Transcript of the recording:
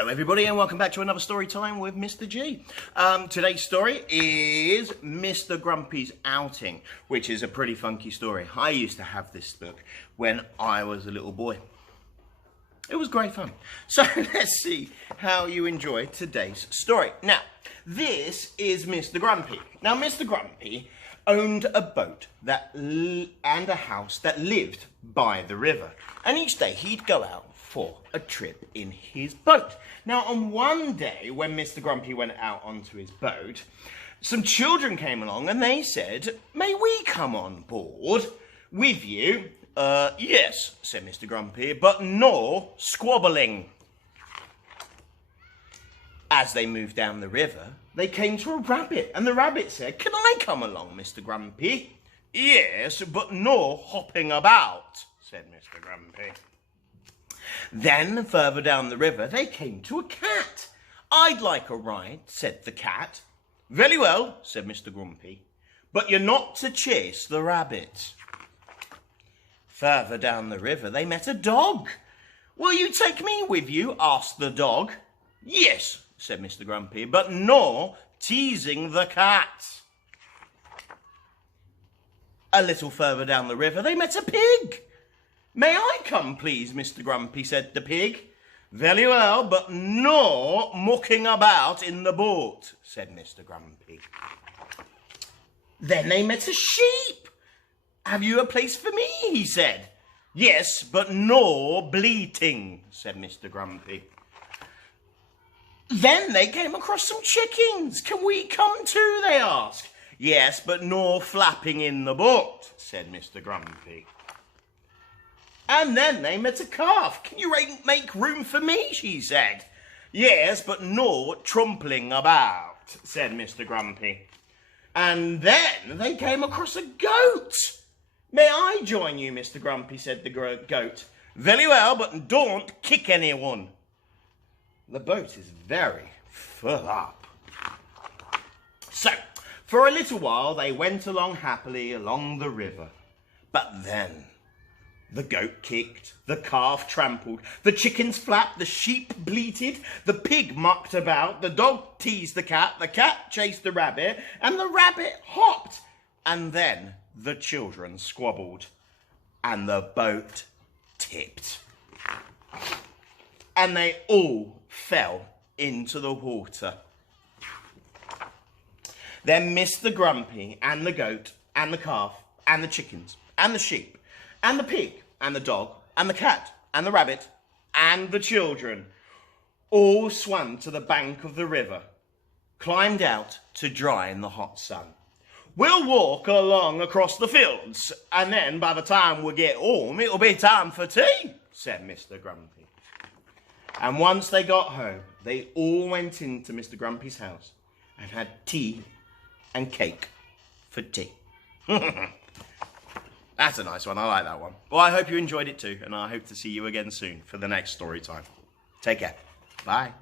Hello everybody and welcome back to another story time with Mr. G. Today's story is Mr. Grumpy's Outing, which is a pretty funky story. I used to have this book when I was a little boy. It was great fun. So let's see how you enjoy today's story. Now, this is Mr. Grumpy. Now, Mr. Grumpy owned a boat and a house that lived by the river. And each day he'd go out for a trip in his boat. Now, on one day when Mr. Grumpy went out onto his boat, some children came along and they said, "May we come on board with you?" Yes, said Mr. Grumpy, "but no squabbling." As they moved down the river, they came to a rabbit, and the rabbit said, "Can I come along, Mr. Grumpy?" "Yes, but no hopping about," said Mr. Grumpy. Then, further down the river, they came to a cat. "I'd like a ride," said the cat. "Very well," said Mr. Grumpy, "but you're not to chase the rabbit." Further down the river, they met a dog. "Will you take me with you?" asked the dog. "Yes," said Mr. Grumpy, "but no teasing the cat." A little further down the river, they met a pig. "May I come, please, Mr. Grumpy?" said the pig. "Very well, but no mucking about in the boat," said Mr. Grumpy. Then they met a sheep. "Have you a place for me?" he said. "Yes, but no bleating," said Mr. Grumpy. Then they came across some chickens. "Can we come too?" they asked. "Yes, but no flapping in the boat," said Mr. Grumpy. And then they met a calf. "Can you make room for me?" she said. "Yes, but no trumpling about," said Mr. Grumpy. And then they came across a goat. "May I join you, Mr. Grumpy?" said the goat. "Very well, but don't kick anyone." The boat is very full up. So, for a little while, they went along happily along the river. But then the goat kicked, the calf trampled, the chickens flapped, the sheep bleated, the pig mucked about, the dog teased the cat chased the rabbit, and the rabbit hopped. And then the children squabbled, and the boat tipped. And they all fell into the water. Then Mr. Grumpy and the goat and the calf and the chickens and the sheep and the pig and the dog and the cat and the rabbit and the children all swam to the bank of the river, climbed out to dry in the hot sun. "We'll walk along across the fields, and then by the time we get home, it'll be time for tea," said Mr. Grumpy. And once they got home, they all went into Mr. Grumpy's house and had tea and cake for tea. That's a nice one. I like that one. Well, I hope you enjoyed it too, and I hope to see you again soon for the next story time. Take care. Bye.